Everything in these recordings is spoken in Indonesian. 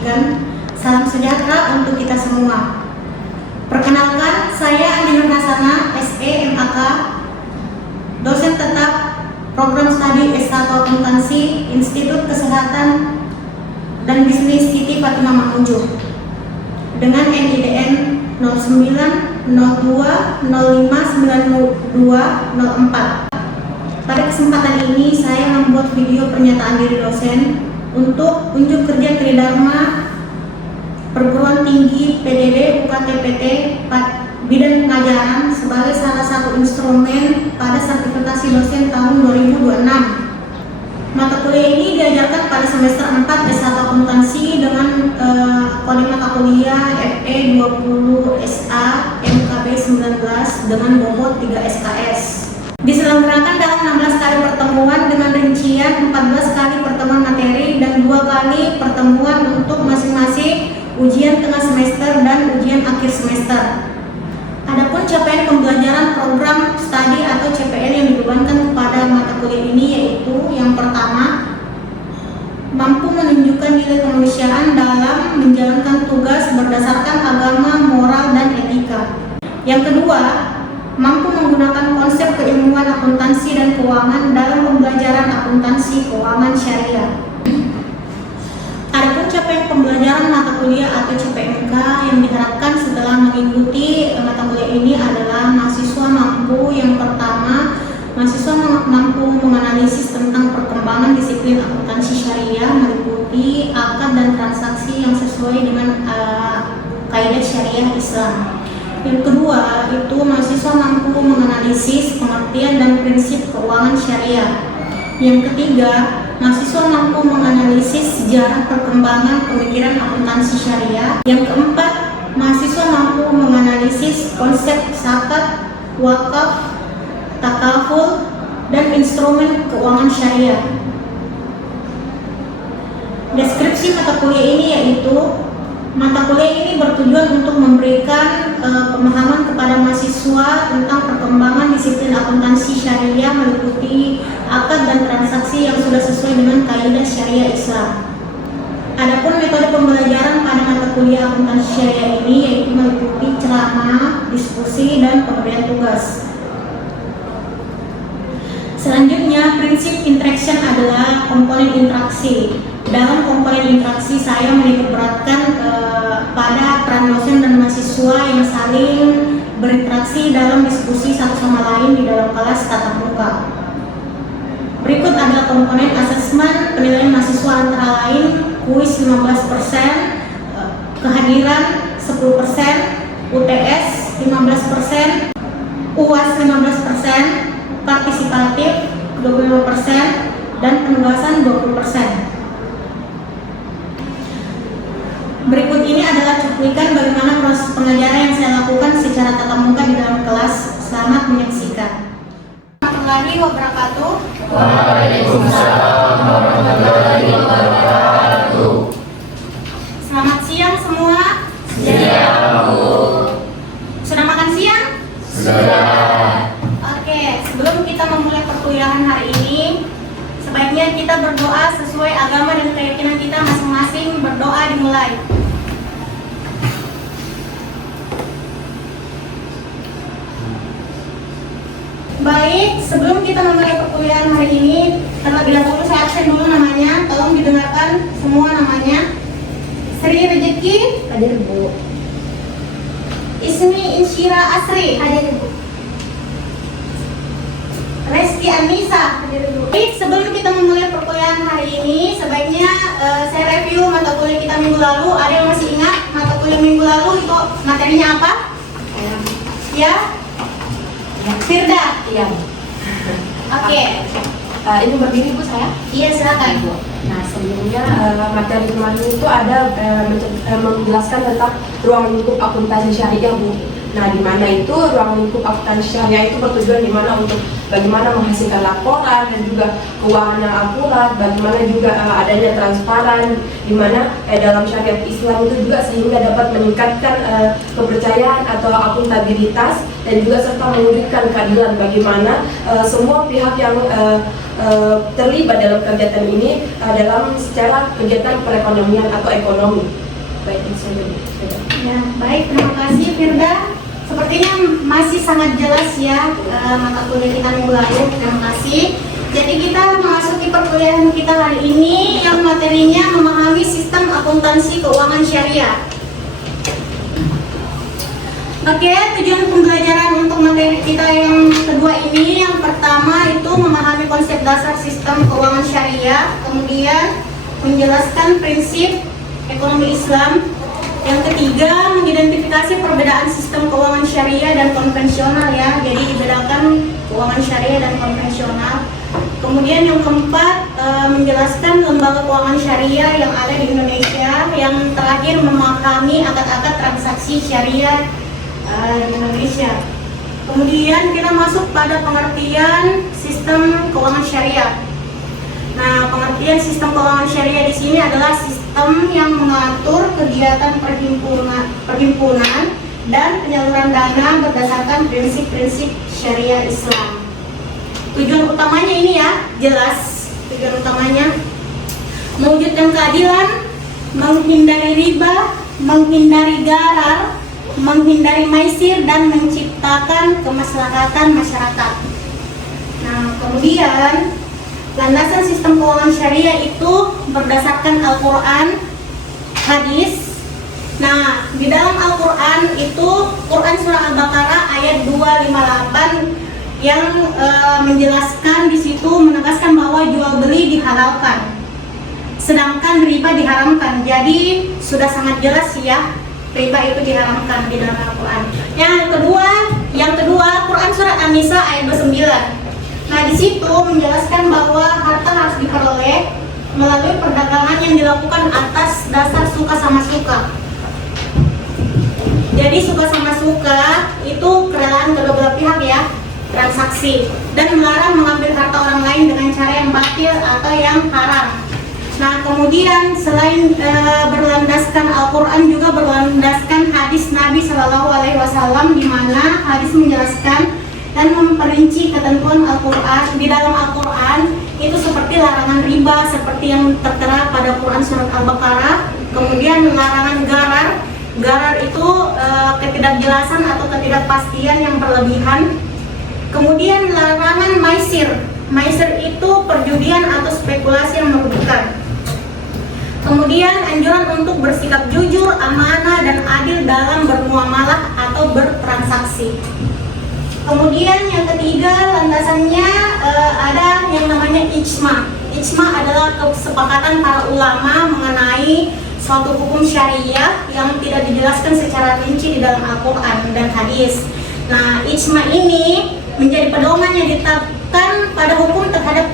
bagikan. Salam sejahtera untuk kita semua. Perkenalkan, saya Andi Nurhasana, SE MAK, dosen tetap program studi S1 Akuntansi Institut Kesehatan dan Bisnis Siti Fatimah Mangunjung dengan NIDN 0902059204. Pada kesempatan ini saya membuat video pernyataan diri dosen untuk unjuk kerja Tridharma Perguruan Tinggi PDD UKT-PT bidang pengajaran sebagai salah satu instrumen pada sertifikasi dosen tahun 2026. Mata kuliah ini diajarkan pada semester 4 S1 Akuntansi dengan kode mata kuliah FE 20 SA MKB 19 dengan bobot 3 SKS. Diselenggarakan dalam 16 kali pertemuan dengan rincian 14 kali pertemuan materi dan 2 kali pertemuan untuk masing-masing ujian tengah semester dan ujian akhir semester. Adapun capaian pembelajaran program studi atau CPN yang dibebankan kepada mata kuliah ini yaitu yang pertama, mampu menunjukkan nilai kemanusiaan dalam menjalankan tugas berdasarkan agama, moral, dan etika. Yang kedua, mampu menggunakan konsep keilmuan akuntansi dan keuangan dalam pembelajaran akuntansi keuangan syariah. Adapun capaian pembelajaran mata kuliah atau CPMK yang diharapkan setelah mengikuti mata kuliah ini adalah mahasiswa mampu yang pertama, mahasiswa mampu menganalisis tentang perkembangan disiplin akuntansi syariah meliputi akad dan transaksi yang sesuai dengan kaidah syariah Islam. Yang kedua, itu mahasiswa mampu menganalisis pengertian dan prinsip keuangan syariah. Yang ketiga, mahasiswa mampu menganalisis sejarah perkembangan pemikiran akuntansi syariah. Yang keempat, mahasiswa mampu menganalisis konsep zakat, wakaf, takaful, dan instrumen keuangan syariah. Deskripsi mata kuliah ini yaitu mata kuliah ini bertujuan untuk memberikan pemahaman kepada mahasiswa tentang perkembangan disiplin akuntansi syariah meliputi akad dan transaksi yang sudah sesuai dengan kaidah syariah Islam. Adapun metode pembelajaran pada mata kuliah akuntansi syariah ini yaitu meliputi ceramah, diskusi, dan pemberian tugas. Selanjutnya, prinsip interaction adalah komponen interaksi. Dalam komponen interaksi saya menitikberatkan pada peran dosen dan mahasiswa yang saling berinteraksi dalam diskusi satu sama lain di dalam kelas tatap muka. Berikut adalah komponen asesmen penilaian mahasiswa antara lain kuis 15%, kehadiran 10%, UTS 15%, UAS 15%, partisipatif 25%, dan penugasan 20%. Berikut ini adalah cuplikan bagaimana proses pengajaran yang saya lakukan secara tatap muka di dalam kelas. Selamat menyaksikan. Warahmatullahi wabarakatuh. Waalaikumsalam warahmatullahi wabarakatuh. Selamat siang semua. Siang, Bu. Sudah makan siang? Sudah. Oke, sebelum kita memulai perkuliahan hari ini, sebaiknya kita berdoa sesuai agama dan keyakinan kita masing-masing. Berdoa dimulai. Baik, sebelum kita memulai perkuliahan hari ini, terlebih dahulu saya absen dulu namanya. Tolong didengarkan semua namanya. Sri Rezeki, Hadir, Bu. Ismi Insyira Asri, Hadir, Bu. Reski Anissa. Baik, sebelum kita memulai perkuliahan hari ini, sebaiknya saya review mata kuliah kita minggu lalu. Ada yang masih ingat mata kuliah minggu lalu itu materinya apa? Ya? Firda. Iya. Oke. Ini berdiri, Bu, saya. Iya, silakan. Bu. Nah, sebelumnya materi kemarin itu ada menjelaskan tentang ruang lingkup akuntansi syariah, Bu. Nah, di mana itu ruang lingkup akuntansi syariah itu bertujuan di mana untuk bagaimana menghasilkan laporan dan juga keuangan yang akurat, bagaimana juga adanya transparan, di mana dalam syariat Islam itu juga sehingga dapat meningkatkan kepercayaan atau akuntabilitas dan juga serta mewujudkan keadilan bagaimana semua pihak yang terlibat dalam kegiatan ini dalam secara kegiatan perekonomian atau ekonomi. Baik, itu saja. Ya, baik, terima kasih Firda. Sepertinya masih sangat jelas ya mata kuliah kita minggu lalu. Terima kasih. Jadi kita memasuki perkuliahan kita hari ini yang materinya memahami sistem akuntansi keuangan syariah. Oke, tujuan pembelajaran untuk materi kita yang kedua ini, yang pertama itu memahami konsep dasar sistem keuangan syariah, kemudian menjelaskan prinsip ekonomi Islam. Yang ketiga, mengidentifikasi perbedaan sistem keuangan syariah dan konvensional ya. Jadi dibedakan keuangan syariah dan konvensional. Kemudian yang keempat, menjelaskan lembaga keuangan syariah yang ada di Indonesia. Yang terakhir, memahami akad-akad transaksi syariah di Indonesia. Kemudian kita masuk pada pengertian sistem keuangan syariah. Nah, pengertian sistem keuangan syariah di sini adalah sistem yang mengatur kegiatan perhimpunan dan penyaluran dana berdasarkan prinsip-prinsip syariah Islam. Tujuan utamanya ini ya, jelas tujuan utamanya mewujudkan keadilan, menghindari riba, menghindari garar, menghindari maisir, dan menciptakan kemaslahatan masyarakat. Nah, kemudian landasan sistem keuangan syariah itu berdasarkan Al-Quran, hadis. Nah, di dalam Al-Quran itu Quran surah Al-Baqarah ayat 258 yang menjelaskan di situ menegaskan bahwa jual beli dihalalkan, sedangkan riba diharamkan. Jadi sudah sangat jelas ya, riba itu diharamkan di dalam Al-Quran. Yang kedua Quran surah An-Nisa ayat 29. Nah, di situ menjelaskan bahwa harta harus diperoleh melalui perdagangan yang dilakukan atas dasar suka sama suka. Jadi suka sama suka itu kerelaan kedua belah pihak ya, transaksi, dan melarang mengambil harta orang lain dengan cara yang batil atau yang haram. Nah, kemudian selain berlandaskan Al-Quran, juga berlandaskan hadis Nabi Shallallahu Alaihi Wasallam, di mana hadis menjelaskan dan memperinci ketentuan Al-Quran. Di dalam Al-Quran itu seperti larangan riba seperti yang tertera pada Quran surat Al-Baqarah. Kemudian larangan garar. Garar itu ketidakjelasan atau ketidakpastian yang berlebihan. Kemudian larangan maisir. Maisir itu perjudian atau spekulasi yang merugikan. Kemudian anjuran untuk bersikap jujur, amanah, dan adil dalam bermuamalah atau bertransaksi. Kemudian yang ketiga landasannya ada yang namanya ijma. Ijma adalah kesepakatan para ulama mengenai suatu hukum syariah yang tidak dijelaskan secara rinci di dalam Al-Quran dan hadis. Nah, ijma ini menjadi pedoman yang ditetapkan pada hukum terhadap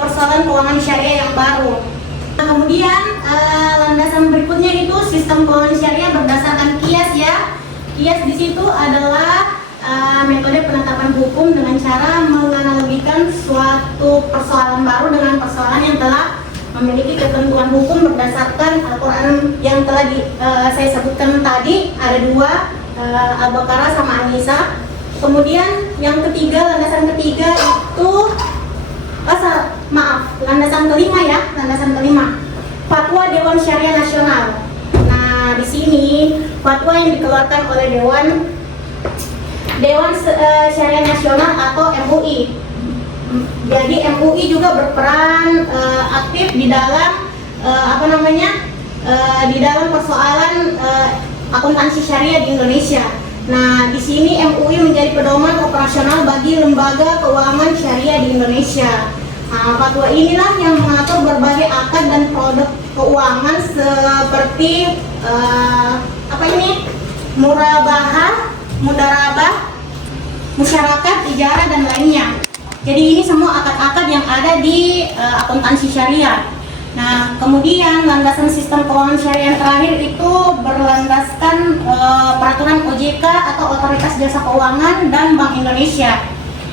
persoalan keuangan syariah yang baru. Nah, kemudian landasan berikutnya itu sistem keuangan syariah berdasarkan kias ya. Kias di situ adalah metode penetapan hukum dengan cara menganalogikan suatu persoalan baru dengan persoalan yang telah memiliki ketentuan hukum berdasarkan Al-Quran yang telah saya sebutkan tadi. Ada dua, Al-Baqarah sama An-Nisa. Kemudian yang ketiga, landasan ketiga itu landasan kelima ya, landasan kelima Fatwa Dewan Syariah Nasional. Nah, di sini fatwa yang dikeluarkan oleh Dewan Syariah Nasional atau MUI. Jadi MUI juga berperan aktif di dalam di dalam persoalan akuntansi syariah di Indonesia. Nah, di sini MUI menjadi pedoman operasional bagi lembaga keuangan syariah di Indonesia. Nah, fatwa inilah yang mengatur berbagai akad dan produk keuangan seperti murabahah, mudarabah, musyarakat, ijarah, dan lainnya. Jadi ini semua akad-akad yang ada di akuntansi syariah. Nah, kemudian landasan sistem keuangan syariah yang terakhir itu berlandaskan peraturan OJK atau Otoritas Jasa Keuangan dan Bank Indonesia.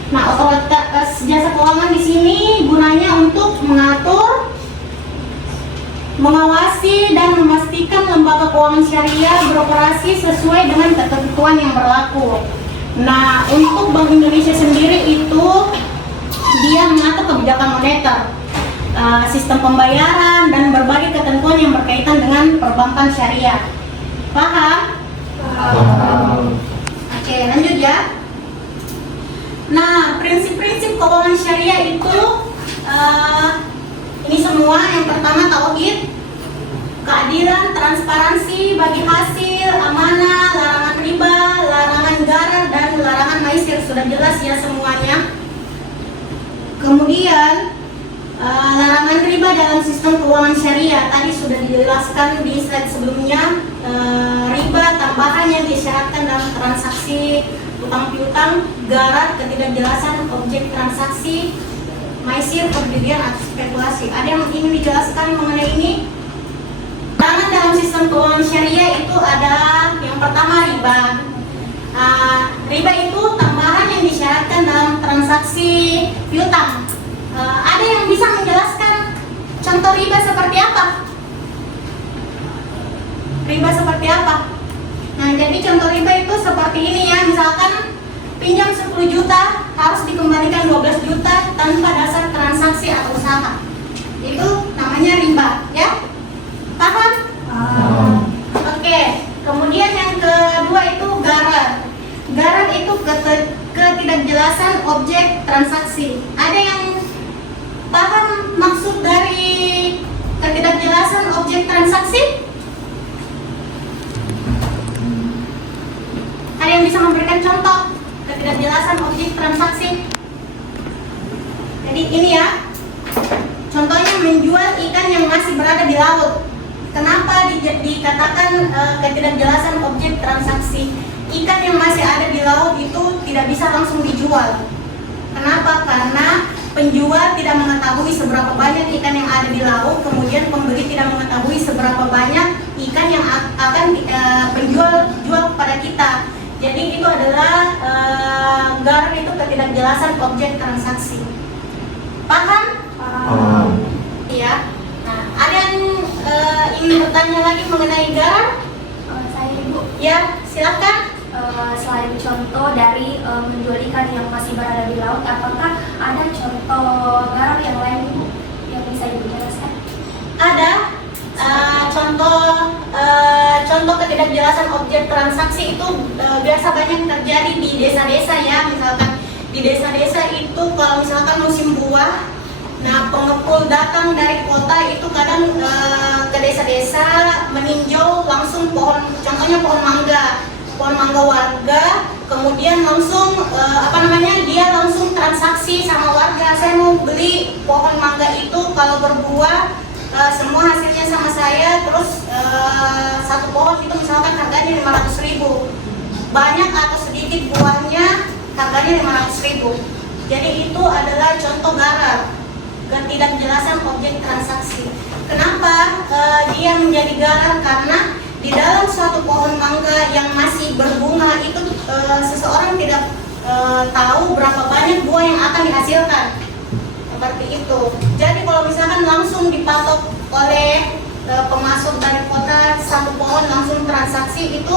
Nah, Otoritas Jasa Keuangan di sini gunanya untuk mengatur, mengawasi, dan memastikan lembaga keuangan syariah beroperasi sesuai dengan ketentuan yang berlaku. Nah, untuk Bank Indonesia sendiri itu dia mengatur kebijakan moneter, sistem pembayaran, dan berbagai ketentuan yang berkaitan dengan perbankan syariah. Paham? Oke, lanjut ya. Nah, prinsip-prinsip keuangan syariah itu ini semua. Yang pertama tauhid, keadilan, transparansi, bagi hasil, amanah, larangan riba, larangan garar, dan larangan maisir. Sudah jelas ya semuanya. Kemudian larangan riba dalam sistem keuangan syariah tadi sudah dijelaskan di slide sebelumnya. Riba tambahan yang disyaratkan dalam transaksi utang piutang, garar, ketidakjelasan objek transaksi, maisir, perjudian atau spekulasi. Ada yang ingin dijelaskan mengenai ini? Larangan dalam sistem keuangan syariah itu ada yang pertama riba. Riba itu tambahan yang disyaratkan dalam transaksi piutang. Ada yang bisa menjelaskan contoh riba seperti apa? Riba seperti apa? Nah, jadi contoh riba itu seperti ini ya. Misalkan pinjam 10 juta harus dikembalikan 12 juta tanpa dasar transaksi atau usaha. Itu namanya riba, ya? Paham? Oke. Kemudian yang kedua itu garar. Garar itu ketidakjelasan objek transaksi. Ada yang paham maksud dari ketidakjelasan objek transaksi? Ada yang bisa memberikan contoh ketidakjelasan objek transaksi? Jadi ini ya, contohnya menjual ikan yang masih berada di laut. Kenapa dikatakan ketidakjelasan objek transaksi? Ikan yang masih ada di laut itu tidak bisa langsung dijual. Kenapa? Karena penjual tidak mengetahui seberapa banyak ikan yang ada di laut, kemudian pembeli tidak mengetahui seberapa banyak ikan yang akan penjual jual kepada kita. Jadi itu adalah garar, itu ketidakjelasan objek transaksi. Paham? Iya. Nah, ada yang ingin bertanya lagi mengenai garar? Saya Ibu. Ya, silakan. Selain contoh dari menjual ikan yang masih berada di laut, apakah ada contoh garar yang lain Ibu yang bisa Ibu jelaskan? Ada contoh ketidakjelasan objek transaksi itu biasa banyak terjadi di desa-desa ya. Misalkan di desa-desa itu kalau misalkan musim buah, nah pengepul datang dari kota itu kadang ke desa-desa meninjau langsung pohon, contohnya pohon mangga warga, kemudian langsung dia langsung transaksi sama warga, saya mau beli pohon mangga itu, kalau berbuah semua hasilnya sama saya, terus satu pohon itu misalkan harganya 500.000, banyak atau sedikit buahnya harganya 500.000. Jadi itu adalah contoh garar, ketidakjelasan objek transaksi. Kenapa dia menjadi garar? Karena di dalam suatu pohon mangga yang masih berbunga itu seseorang tidak tahu berapa banyak buah yang akan dihasilkan. Seperti itu. Jadi kalau misalkan langsung dipatok oleh pemasok dari kota satu pohon langsung transaksi, itu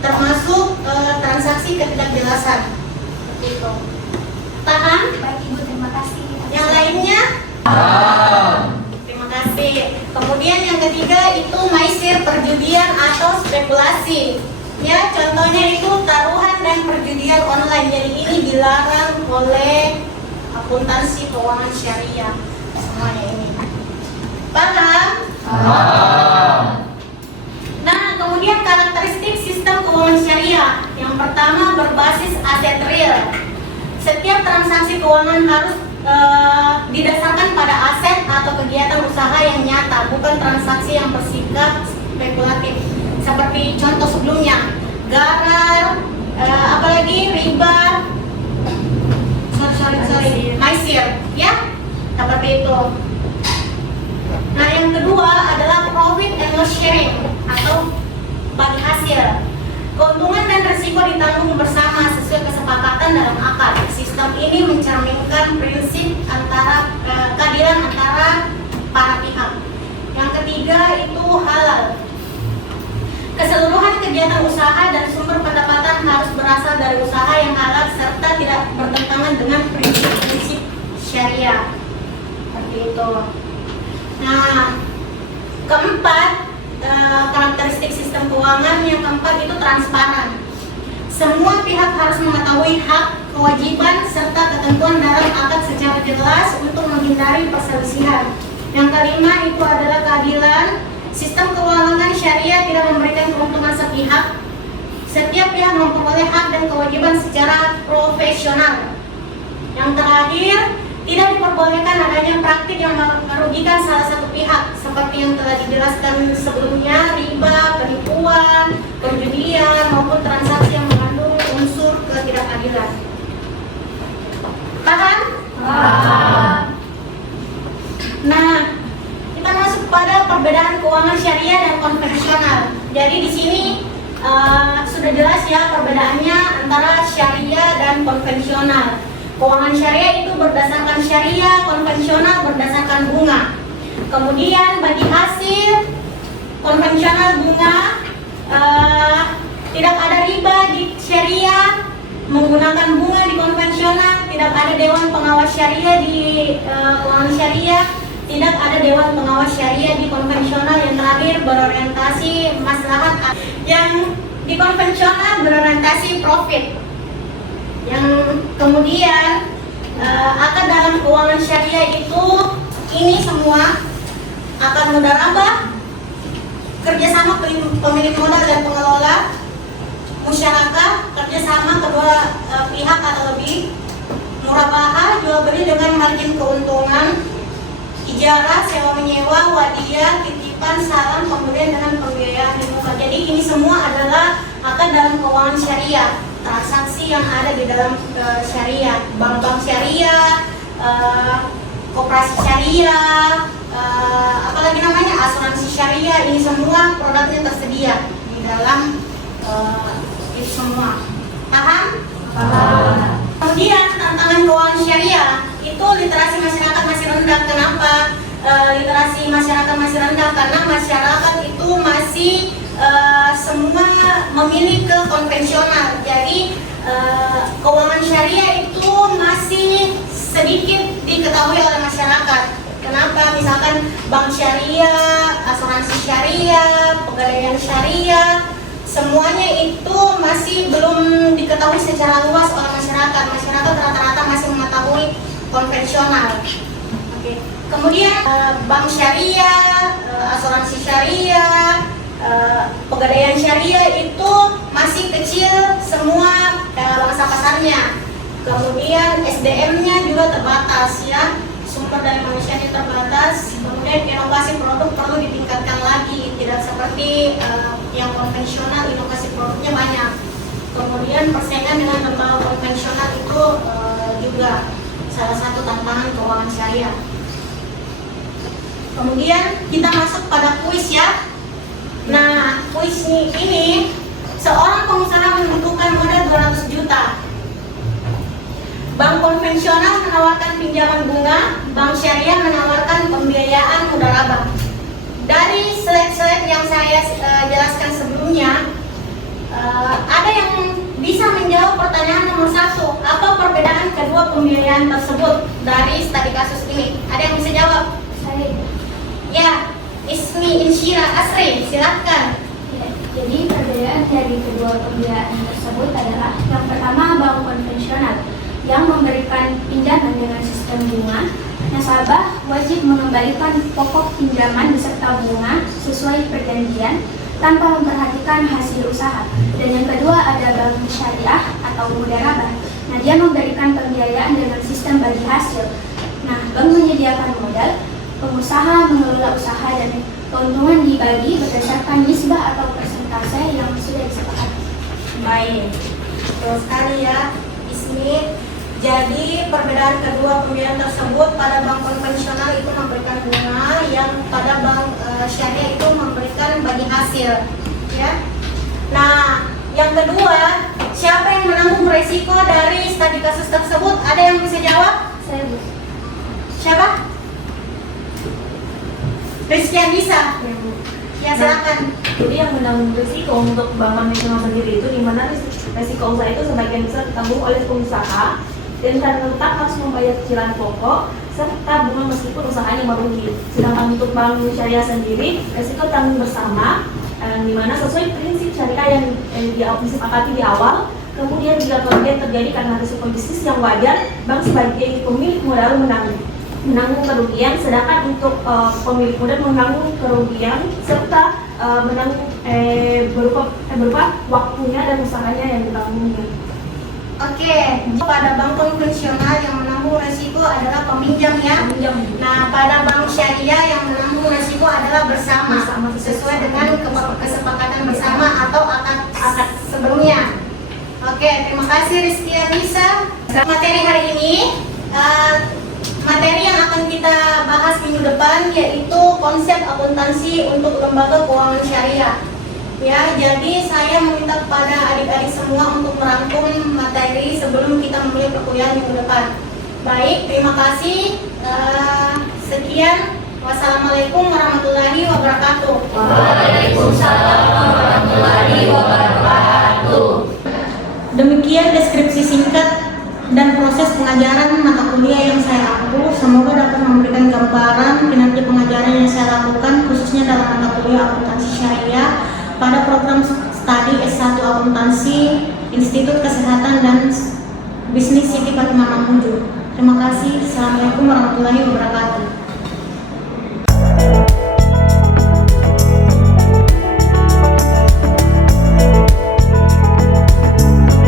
termasuk transaksi ketidakjelasan. Seperti itu. Paham? Baik Ibu, terima kasih. Yang lainnya? Terima kasih. Kemudian yang ketiga itu maisir, perjudian atau spekulasi. Ya, contohnya itu taruhan dan perjudian online. Jadi ini dilarang oleh akuntansi keuangan syariah. Semuanya ini. Paham? Nah, kemudian karakteristik sistem keuangan syariah. Yang pertama berbasis aset real. Setiap transaksi keuangan harus didasarkan pada aset atau kegiatan usaha yang nyata, bukan transaksi yang bersifat spekulatif. Seperti contoh sebelumnya, garar, apalagi riba, maisir, ya, seperti itu. Nah, yang kedua adalah profit and loss sharing atau bagi hasil. Keuntungan dan risiko ditanggung bersama sesuai kesepakatan dalam akad. Sistem ini mencerminkan prinsip keadilan antara para pihak. Yang ketiga itu halal. Keseluruhan kegiatan usaha dan sumber pendapatan harus berasal dari usaha yang halal serta tidak bertentangan dengan prinsip-prinsip syariah. Seperti itu. Nah, keempat, karakteristik sistem keuangan yang keempat itu transparan. Semua pihak harus mengetahui hak, kewajiban, serta ketentuan dalam akad secara jelas untuk menghindari perselisihan. Yang kelima itu adalah keadilan. Sistem keuangan syariah tidak memberikan keuntungan sepihak. Setiap pihak memperoleh hak dan kewajiban secara profesional. Yang terakhir, tidak diperbolehkan adanya praktik yang merugikan salah satu pihak, seperti yang telah dijelaskan sebelumnya, riba, penipuan, perjudian, maupun transaksi yang mengandung unsur ketidakadilan. Paham? Paham. Nah, kita masuk pada perbedaan keuangan syariah dan konvensional. Jadi di sini sudah jelas ya perbedaannya antara syariah dan konvensional. Keuangan syariah itu berdasarkan syariah, konvensional berdasarkan bunga. Kemudian bagi hasil konvensional bunga, tidak ada riba di syariah, menggunakan bunga di konvensional, tidak ada dewan pengawas syariah di keuangan syariah, tidak ada dewan pengawas syariah di konvensional. Yang terakhir berorientasi maslahat, yang di konvensional berorientasi profit. Yang kemudian akad dalam keuangan syariah itu ini semua akad mudharabah, kerjasama pemilik modal dan pengelola, musyarakah, kerjasama kedua pihak atau lebih, murabahah, jual beli dengan margin keuntungan, ijarah, sewa menyewa, wadiah, titipan, salam, pembelian dengan pembiayaan di muka. Jadi ini semua adalah akad dalam keuangan syariah, transaksi yang ada di dalam syariah, bank-bank syariah, koperasi syariah, apalagi namanya asuransi syariah. Ini semua produknya tersedia di dalam itu semua. Paham? Paham. Kemudian tantangan keuangan syariah itu literasi masyarakat masih rendah. Kenapa literasi masyarakat masih rendah? Karena masyarakat itu masih semua memilih ke konvensional. Jadi keuangan syariah itu masih sedikit diketahui oleh masyarakat. Kenapa? Misalkan bank syariah, asuransi syariah, pegadaian syariah, semuanya itu masih belum diketahui secara luas oleh masyarakat. Masyarakat rata-rata masih mengetahui konvensional. Oke. Kemudian bank syariah, asuransi syariah, pegadaian syariah itu masih kecil semua bangsa pasarnya. Kemudian SDM-nya juga terbatas ya, sumber daya manusianya terbatas. Kemudian inovasi produk perlu ditingkatkan lagi, tidak seperti yang konvensional, inovasi produknya banyak. Kemudian persaingan dengan lembaga konvensional itu juga salah satu tantangan keuangan syariah. Kemudian kita masuk pada kuis ya. Nah, kuis ini seorang pengusaha membutuhkan modal 200 juta. Bank konvensional menawarkan pinjaman bunga, bank syariah menawarkan pembiayaan mudharabah. Dari slide-slide yang saya jelaskan sebelumnya, ada yang bisa menjawab pertanyaan nomor 1, apa perbedaan kedua pembiayaan tersebut dari studi kasus ini? Ada yang bisa jawab? Saya. Ya, Ismi Insyira Asri, silakan. Ya, jadi perbedaan dari kedua pembiayaan tersebut adalah yang pertama bank konvensional yang memberikan pinjaman dengan sistem bunga. Nasabah wajib mengembalikan pokok pinjaman beserta bunga sesuai perjanjian tanpa memperhatikan hasil usaha. Dan yang kedua ada bank syariah atau mudharabah. Nah, dia memberikan pembiayaan dengan sistem bagi hasil. Nah, bank menyediakan modal, pengusaha mengelola usaha dan keuntungan dibagi berdasarkan nisbah atau persentase yang sudah disepakati. Baik, betul sekali ya, Ismi. Jadi perbedaan kedua pembiayaan tersebut, pada bank konvensional itu memberikan bunga, yang pada bank syariah itu memberikan bagi hasil, ya. Nah, yang kedua, siapa yang menanggung resiko dari studi kasus tersebut? Ada yang bisa jawab? Saya Bu. Siapa? Rizky bisa. Ya, silakan. Jadi yang menanggung risiko untuk bank konvensional sendiri itu di mana risiko usaha itu sebagian besar ditanggung oleh pengusaha dan tetap harus membayar cicilan pokok serta bunga meskipun usahanya merugi. Sedangkan untuk bank syariah sendiri, resiko tanggung bersama di mana sesuai prinsip syariah yang disepakati di awal. Kemudian jika kerugian terjadi karena risiko bisnis yang wajar, bank sebagai pemilik modal menanggung kerugian, sedangkan untuk pemilik modal menanggung kerugian serta menanggung berupa waktunya dan usahanya yang ditanggungnya. Oke, pada bank konvensional yang menanggung resiko adalah peminjam ya. Nah, pada bank syariah yang menanggung resiko adalah bersama sesuai dengan kesepakatan bersama atau akad sebelumnya. Oke, terima kasih Rizky Alisa. Materi hari ini, materi yang akan kita bahas minggu depan yaitu konsep akuntansi untuk lembaga keuangan syariah. Ya, jadi saya meminta kepada adik-adik semua untuk merangkum materi sebelum kita memulai perkuliahan minggu depan. Baik, terima kasih. Sekian. Wassalamualaikum warahmatullahi wabarakatuh. Waalaikumsalam warahmatullahi wabarakatuh. Demikian deskripsi singkat dan proses pengajaran mata kuliah yang saya lakukan. Semoga dapat memberikan gambaran kinerja pengajaran yang saya lakukan khususnya dalam mata kuliah akuntansi syariah pada program studi S1 Akuntansi Institut Kesehatan dan Bisnis Siti Fatimah Mamuju. Terima kasih. Assalamualaikum warahmatullahi wabarakatuh.